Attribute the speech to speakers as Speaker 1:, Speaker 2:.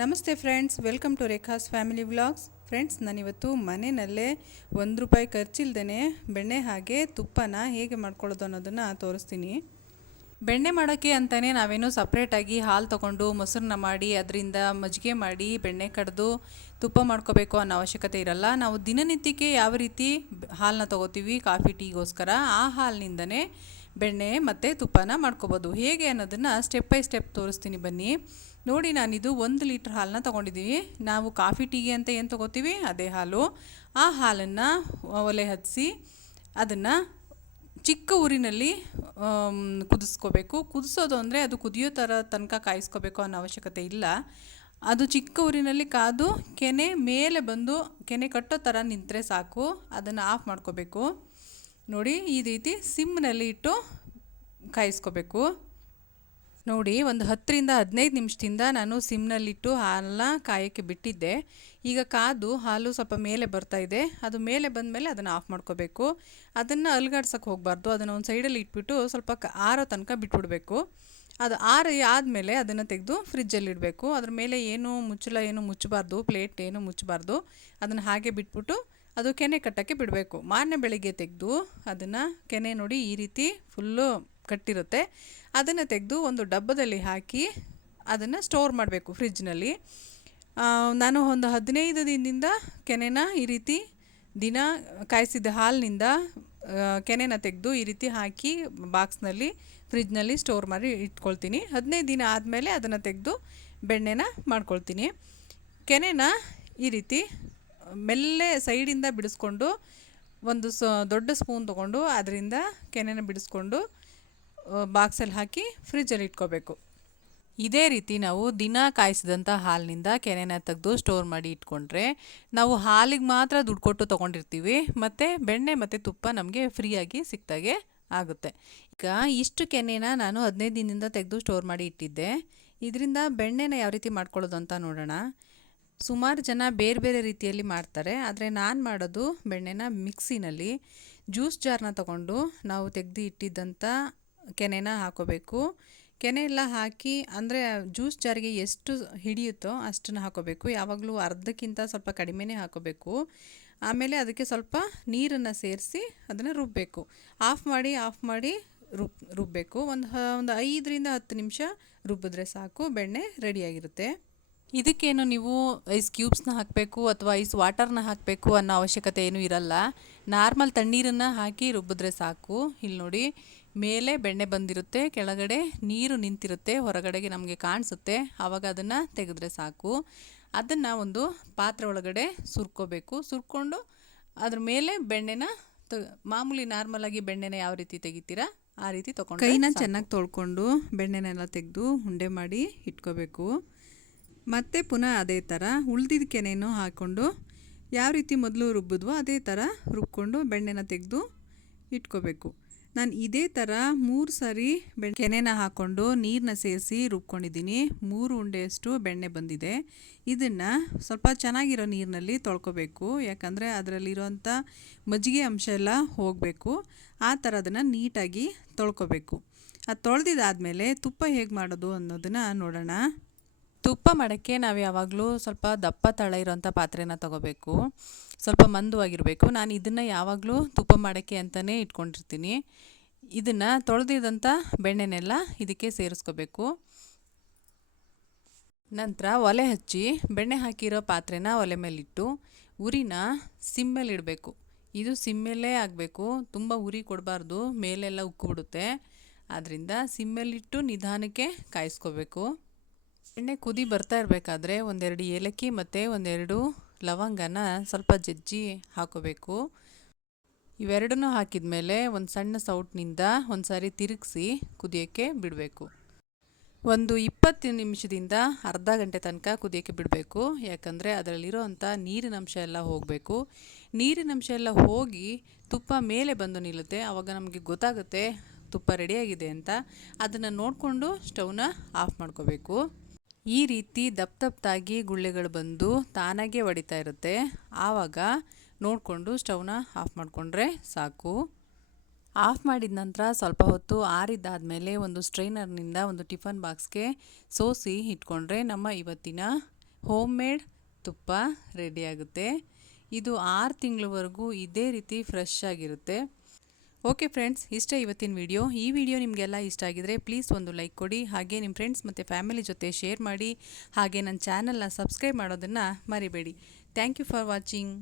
Speaker 1: ನಮಸ್ತೆ friends welcome to Rekha's family vlogs friends ನಾನಿವತ್ತು ಮನೆಯಲ್ಲೇ ಒಂದು ರೂಪಾಯಿ ಖರ್ಚಿಲ್ದೇ ಬೆಣ್ಣೆ ಹಾಗೆ ತುಪ್ಪನ ಹೇಗೆ ಮಾಡ್ಕೊಳ್ಳೋದು ಅನ್ನೋದನ್ನು ತೋರಿಸ್ತೀನಿ. ಬೆಣ್ಣೆ ಮಾಡೋಕ್ಕೆ ಅಂತಲೇ ನಾವೇನು ಸಪ್ರೇಟಾಗಿ ಹಾಲು ತೊಗೊಂಡು ಮೊಸರನ್ನ ಮಾಡಿ ಅದರಿಂದ ಮಜ್ಜಿಗೆ ಮಾಡಿ ಬೆಣ್ಣೆ ಕಡ್ದು ತುಪ್ಪ ಮಾಡ್ಕೋಬೇಕು ಅನ್ನೋ ಅವಶ್ಯಕತೆ ಇರಲ್ಲ. ನಾವು ದಿನನಿತ್ಯಕ್ಕೆ ಯಾವ ರೀತಿ ಹಾಲನ್ನ ತೊಗೋತೀವಿ, ಕಾಫಿ, ಟೀಗೋಸ್ಕರ ಆ ಹಾಲಿನಿಂದನೇ ಬೆಣ್ಣೆ ಮತ್ತು ತುಪ್ಪನ ಮಾಡ್ಕೋಬೋದು. ಹೇಗೆ ಅನ್ನೋದನ್ನು ಸ್ಟೆಪ್ ಬೈ ಸ್ಟೆಪ್ ತೋರಿಸ್ತೀನಿ ಬನ್ನಿ. ನೋಡಿ ನಾನಿದು ಒಂದು ಲೀಟ್ರ್ ಹಾಲನ್ನ ತೊಗೊಂಡಿದ್ದೀವಿ ನಾವು ಕಾಫಿ, ಟೀಗೆ ಅಂತ ಏನು ತೊಗೋತೀವಿ? ಅದೇ ಹಾಲು. ಆ ಹಾಲನ್ನು ಒಲೆ ಹಚ್ಚಿ ಅದನ್ನು ಚಿಕ್ಕ ಊರಿನಲ್ಲಿ ಕುದಿಸ್ಕೋಬೇಕು. ಕುದಿಸೋದು ಅಂದರೆ ಅದು ಕುದಿಯೋ ಥರ ತನಕ ಕಾಯಿಸ್ಕೋಬೇಕು ಅನ್ನೋ ಅವಶ್ಯಕತೆ ಇಲ್ಲ. ಅದು ಚಿಕ್ಕ ಊರಿನಲ್ಲಿ ಕಾದು ಕೆನೆ ಮೇಲೆ ಬಂದು ಕೆನೆ ಕಟ್ಟೋ ಥರ ನಿಂತರೆ ಸಾಕು. ಅದನ್ನು ಆಫ್ ಮಾಡ್ಕೋಬೇಕು. ನೋಡಿ ಈ ರೀತಿ ಸಿಮ್ನಲ್ಲಿ ಇಟ್ಟು ಕಾಯಿಸ್ಕೋಬೇಕು. ನೋಡಿ, ಒಂದು ಹತ್ತರಿಂದ ಹದಿನೈದು ನಿಮಿಷದಿಂದ ನಾನು ಸಿಮ್ನಲ್ಲಿಟ್ಟು ಹಾಲನ್ನ ಕಾಯೋಕ್ಕೆ ಬಿಟ್ಟಿದ್ದೆ. ಈಗ ಕಾದು ಹಾಲು ಸ್ವಲ್ಪ ಮೇಲೆ ಬರ್ತಾ ಇದೆ. ಅದು ಮೇಲೆ ಬಂದ ಮೇಲೆ ಅದನ್ನು ಆಫ್ ಮಾಡ್ಕೋಬೇಕು. ಅದನ್ನು ಅಲ್ಗಾಡ್ಸೋಕ್ಕೆ ಹೋಗಬಾರ್ದು. ಅದನ್ನು ಒಂದು ಸೈಡಲ್ಲಿ ಇಟ್ಬಿಟ್ಟು ಸ್ವಲ್ಪ ಆರೋ ತನಕ ಬಿಟ್ಬಿಡಬೇಕು. ಅದು ಆರ ಆದಮೇಲೆ ಅದನ್ನು ತೆಗೆದು ಫ್ರಿಜ್ಜಲ್ಲಿ ಇಡಬೇಕು. ಅದ್ರ ಮೇಲೆ ಏನು ಮುಚ್ಚಲ ಏನು ಮುಚ್ಚಬಾರ್ದು, ಪ್ಲೇಟ್ ಏನು ಮುಚ್ಚಬಾರ್ದು, ಅದನ್ನು ಹಾಗೆ ಬಿಟ್ಬಿಟ್ಟು ಅದು ಕೆನೆ ಕಟ್ಟೋಕ್ಕೆ ಬಿಡಬೇಕು. ಮಾರನೇ ಬೆಳಿಗ್ಗೆ ತೆಗೆದು ಅದನ್ನು ಕೆನೆ ನೋಡಿ ಈ ರೀತಿ ಫುಲ್ಲು ಕಟ್ಟಿರುತ್ತೆ. ಅದನ್ನು ತೆಗೆದು ಒಂದು ಡಬ್ಬದಲ್ಲಿ ಹಾಕಿ ಅದನ್ನು ಸ್ಟೋರ್ ಮಾಡಬೇಕು ಫ್ರಿಜ್ನಲ್ಲಿ ನಾನು ಒಂದು ಹದಿನೈದು ದಿನದಿಂದ ಕೆನೆನ ಈ ರೀತಿ ದಿನ ಕಾಯಿಸಿದ ಹಾಲಿನಿಂದ ಕೆನೆನ ತೆಗೆದು ಈ ರೀತಿ ಹಾಕಿ ಬಾಕ್ಸ್ನಲ್ಲಿ ಫ್ರಿಜ್ನಲ್ಲಿ ಸ್ಟೋರ್ ಮಾಡಿ ಇಟ್ಕೊಳ್ತೀನಿ. ಹದಿನೈದು ದಿನ ಆದಮೇಲೆ ಅದನ್ನು ತೆಗೆದು ಬೆಣ್ಣೆನ ಮಾಡ್ಕೊಳ್ತೀನಿ. ಕೆನೆನ ಈ ರೀತಿ ಮೆಲ್ಲೆ ಸೈಡಿಂದ ಬಿಡಿಸ್ಕೊಂಡು ಒಂದು ಸ, ದೊಡ್ಡ ಸ್ಪೂನ್ ತೊಗೊಂಡು ಅದರಿಂದ ಕೆನೆನ ಬಿಡಿಸ್ಕೊಂಡು ಬಾಕ್ಸಲ್ಲಿ ಹಾಕಿ ಫ್ರಿಜ್ಜಲ್ಲಿ ಇಟ್ಕೋಬೇಕು. ಇದೇ ರೀತಿ ನಾವು ದಿನ ಕಾಯಿಸಿದಂಥ ಹಾಲಿನಿಂದ ಕೆನೆನ ತೆಗೆದು ಸ್ಟೋರ್ ಮಾಡಿ ಇಟ್ಕೊಂಡ್ರೆ ನಾವು ಹಾಲಿಗೆ ಮಾತ್ರ ದುಡ್ಡು ಕೊಟ್ಟು ತೊಗೊಂಡಿರ್ತೀವಿ, ಮತ್ತು ಬೆಣ್ಣೆ ಮತ್ತು ತುಪ್ಪ ನಮಗೆ ಫ್ರೀಯಾಗಿ ಸಿಕ್ತಾಗೆ ಆಗುತ್ತೆ. ಈಗ ಇಷ್ಟು ಕೆನೆನ ನಾನು ಹದಿನೈದು ದಿನದಿಂದ ತೆಗೆದು ಸ್ಟೋರ್ ಮಾಡಿ ಇಟ್ಟಿದ್ದೆ. ಇದರಿಂದ ಬೆಣ್ಣೆನ ಯಾವ ರೀತಿ ಮಾಡ್ಕೊಳ್ಳೋದು ಅಂತ ನೋಡೋಣ. ಸುಮಾರು ಜನ ಬೇರೆ ಬೇರೆ ರೀತಿಯಲ್ಲಿ ಮಾಡ್ತಾರೆ, ಆದರೆ ನಾನು ಮಾಡೋದು ಬೆಣ್ಣೆನ ಮಿಕ್ಸಿನಲ್ಲಿ ಜ್ಯೂಸ್ ಜಾರ್ನ ತಗೊಂಡು ನಾವು ತೆಗೆದು ಇಟ್ಟಿದ್ದಂಥ ಕೆನೆನ ಹಾಕೋಬೇಕು. ಕೆನೆ ಎಲ್ಲ ಹಾಕಿ, ಅಂದರೆ ಜ್ಯೂಸ್ ಜಾರಿಗೆ ಎಷ್ಟು ಹಿಡಿಯುತ್ತೋ ಅಷ್ಟನ್ನು ಹಾಕೋಬೇಕು. ಯಾವಾಗಲೂ ಅರ್ಧಕ್ಕಿಂತ ಸ್ವಲ್ಪ ಕಡಿಮೆನೇ ಹಾಕೋಬೇಕು. ಆಮೇಲೆ ಅದಕ್ಕೆ ಸ್ವಲ್ಪ ನೀರನ್ನು ಸೇರಿಸಿ ಅದನ್ನು ರುಬ್ಬಬೇಕು ಆಫ್ ಮಾಡಿ ಆಫ್ ಮಾಡಿ ರುಬ್ ರುಬ್ಬಬೇಕು ಒಂದು ಒಂದು ಐದರಿಂದ ಹತ್ತು ನಿಮಿಷ ರುಬ್ಬಿದ್ರೆ ಸಾಕು, ಬೆಣ್ಣೆ ರೆಡಿಯಾಗಿರುತ್ತೆ. ಇದಕ್ಕೇನು ನೀವು ಐಸ್ ಕ್ಯೂಬ್ಸ್ನ ಹಾಕಬೇಕು ಅಥವಾ ಐಸ್ ವಾಟರ್ನ ಹಾಕಬೇಕು ಅನ್ನೋ ಅವಶ್ಯಕತೆ ಏನೂ ಇರಲ್ಲ. ನಾರ್ಮಲ್ ತಣ್ಣೀರನ್ನು ಹಾಕಿ ರುಬ್ಬಿದ್ರೆ ಸಾಕು. ಇಲ್ಲಿ ನೋಡಿ ಮೇಲೆ ಬೆಣ್ಣೆ ಬಂದಿರುತ್ತೆ ಕೆಳಗಡೆ ನೀರು ನಿಂತಿರುತ್ತೆ ಹೊರಗಡೆಗೆ ನಮಗೆ ಕಾಣಿಸುತ್ತೆ. ಆವಾಗ ಅದನ್ನು ತೆಗೆದ್ರೆ ಸಾಕು. ಅದನ್ನು ಒಂದು ಪಾತ್ರೆ ಒಳಗಡೆ ಸುರ್ಕೋಬೇಕು. ಸುರ್ಕೊಂಡು ಅದ್ರ ಮೇಲೆ ಬೆಣ್ಣೆನ ತ ಮಾಮೂಲಿ ನಾರ್ಮಲಾಗಿ ಬೆಣ್ಣೆನ ಯಾವ ರೀತಿ ತೆಗಿತೀರಾ ಆ ರೀತಿ ತೊಗೊಂಡು ಕೈನ ಚೆನ್ನಾಗಿ ತೊಳ್ಕೊಂಡು ಬೆಣ್ಣೆನೆಲ್ಲ ತೆಗೆದು ಉಂಡೆ ಮಾಡಿ ಇಟ್ಕೋಬೇಕು. ಮತ್ತೆ ಪುನಃ ಅದೇ ಥರ ಉಳ್ದಿದ ಕೆನೆಯನ್ನು ಹಾಕ್ಕೊಂಡು ಯಾವ ರೀತಿ ಮೊದಲು ರುಬ್ಬಿದ್ವೋ ಅದೇ ಥರ ರುಬ್ಕೊಂಡು ಬೆಣ್ಣೆನ ತೆಗೆದು ಇಟ್ಕೋಬೇಕು. ನಾನು ಇದೇ ಥರ ಮೂರು ಸಾರಿ ಬೆಣ್ಣೆ ಕೆನೆನ ಹಾಕ್ಕೊಂಡು ನೀರನ್ನ ಸೇರಿಸಿ ರುಬ್ಕೊಂಡಿದ್ದೀನಿ. ಮೂರು ಉಂಡೆಯಷ್ಟು ಬೆಣ್ಣೆ ಬಂದಿದೆ. ಇದನ್ನು ಸ್ವಲ್ಪ ಚೆನ್ನಾಗಿರೋ ನೀರಿನಲ್ಲಿ ತೊಳ್ಕೊಬೇಕು. ಯಾಕಂದರೆ ಅದರಲ್ಲಿರೋಂಥ ಮಜ್ಜಿಗೆ ಅಂಶ ಎಲ್ಲ ಹೋಗಬೇಕು. ಆ ಥರ ಅದನ್ನು ನೀಟಾಗಿ ತೊಳ್ಕೊಬೇಕು. ಅದು ತೊಳೆದಿದ್ದಾದಮೇಲೆ ತುಪ್ಪ ಹೇಗೆ ಮಾಡೋದು ಅನ್ನೋದನ್ನು ನೋಡೋಣ. ತುಪ್ಪ ಮಾಡೋಕ್ಕೆ ನಾವು ಯಾವಾಗಲೂ ಸ್ವಲ್ಪ ದಪ್ಪ ತಳ ಇರೋಂಥ ಪಾತ್ರೆನ ತಗೋಬೇಕು. ಸ್ವಲ್ಪ ಮಂದವಾಗಿರಬೇಕು. ನಾನು ಇದನ್ನು ಯಾವಾಗಲೂ ತುಪ್ಪ ಮಾಡೋಕ್ಕೆ ಅಂತಲೇ ಇಟ್ಕೊಂಡಿರ್ತೀನಿ. ಇದನ್ನು ತೊಳೆದಿದಂಥ ಬೆಣ್ಣೆನೆಲ್ಲ ಇದಕ್ಕೆ ಸೇರಿಸ್ಕೋಬೇಕು. ನಂತರ ಒಲೆ ಹಚ್ಚಿ ಬೆಣ್ಣೆ ಹಾಕಿರೋ ಪಾತ್ರೆನ ಒಲೆ ಮೇಲಿಟ್ಟು ಉರಿನ ಸಿಮ್ಮೇಲೆ ಇಡಬೇಕು. ಇದು ಸಿಮ್ಮೇಲೇ ಆಗಬೇಕು. ತುಂಬ ಉರಿ ಕೊಡಬಾರ್ದು. ಮೇಲೆಲ್ಲ ಉಕ್ಕಿಬಿಡುತ್ತೆ. ಆದ್ದರಿಂದ ಸಿಮ್ಮೇಲಿಟ್ಟು ನಿಧಾನಕ್ಕೆ ಕಾಯಿಸ್ಕೋಬೇಕು. ಎಣ್ಣೆ ಕುದಿ ಬರ್ತಾ ಇರಬೇಕಾದ್ರೆ ಒಂದೆರಡು ಏಲಕ್ಕಿ ಮತ್ತು ಒಂದೆರಡು ಲವಂಗನ ಸ್ವಲ್ಪ ಜಜ್ಜಿ ಹಾಕೋಬೇಕು. ಇವೆರಡನ್ನೂ ಹಾಕಿದ ಮೇಲೆ ಒಂದು ಸಣ್ಣ ಸೌಟ್ನಿಂದ ಒಂದು ಸಾರಿ ತಿರುಗಿಸಿ ಕುದಿಯೋಕ್ಕೆ ಬಿಡಬೇಕು. ಒಂದು ಇಪ್ಪತ್ತು ನಿಮಿಷದಿಂದ ಅರ್ಧ ಗಂಟೆ ತನಕ ಕುದಿಯೋಕ್ಕೆ ಬಿಡಬೇಕು. ಯಾಕಂದರೆ ಅದರಲ್ಲಿರೋ ಅಂಥ ನೀರಿನ ಅಂಶ ಎಲ್ಲ ಹೋಗಬೇಕು. ನೀರಿನಂಶ ಎಲ್ಲ ಹೋಗಿ ತುಪ್ಪ ಮೇಲೆ ಬಂದು ನಿಲ್ಲುತ್ತೆ. ಆವಾಗ ನಮಗೆ ಗೊತ್ತಾಗುತ್ತೆ ತುಪ್ಪ ರೆಡಿಯಾಗಿದೆ ಅಂತ. ಅದನ್ನು ನೋಡಿಕೊಂಡು ಸ್ಟವ್ನ ಆಫ್ ಮಾಡ್ಕೋಬೇಕು. ಈ ರೀತಿ ದಪ್ಪ ದಪ್ಪದಾಗಿ ಗುಳ್ಳೆಗಳು ಬಂದು ತಾನಾಗೆ ಹೊಡಿತಾ ಇರುತ್ತೆ. ಆವಾಗ ನೋಡಿಕೊಂಡು ಸ್ಟವ್ನ ಆಫ್ ಮಾಡಿಕೊಂಡ್ರೆ ಸಾಕು. ಆಫ್ ಮಾಡಿದ ನಂತರ ಸ್ವಲ್ಪ ಹೊತ್ತು ಆರಿದ್ದಾದಮೇಲೆ ಒಂದು ಸ್ಟ್ರೈನರ್ನಿಂದ ಒಂದು ಟಿಫನ್ ಬಾಕ್ಸ್ಗೆ ಸೋಸಿ ಇಟ್ಕೊಂಡ್ರೆ ನಮ್ಮ ಇವತ್ತಿನ ಹೋಮ್ ಮೇಡ್ ತುಪ್ಪ ರೆಡಿಯಾಗುತ್ತೆ ಇದು ಆರು ತಿಂಗಳವರೆಗೂ ಇದೇ ರೀತಿ ಫ್ರೆಶ್ ಆಗಿರುತ್ತೆ. ಓಕೆ ಫ್ರೆಂಡ್ಸ್ ಇಷ್ಟ ಇವತ್ತಿನ ವಿಡಿಯೋ ಈ ವಿಡಿಯೋ ನಿಮಗೆಲ್ಲ ಇಷ್ಟ ಆಗಿದರೆ ಪ್ಲೀಸ್ ಒಂದು ಲೈಕ್ ಕೊಡಿ, ಹಾಗೆ ನಿಮ್ಮ ಫ್ರೆಂಡ್ಸ್ ಮತ್ತು ಫ್ಯಾಮಿಲಿ ಜೊತೆ ಶೇರ್ ಮಾಡಿ, ಹಾಗೆ ನನ್ನ ಚಾನಲ್ನ ಸಬ್ಸ್ಕ್ರೈಬ್ ಮಾಡೋದನ್ನು ಮರಿಬೇಡಿ. Thank you for watching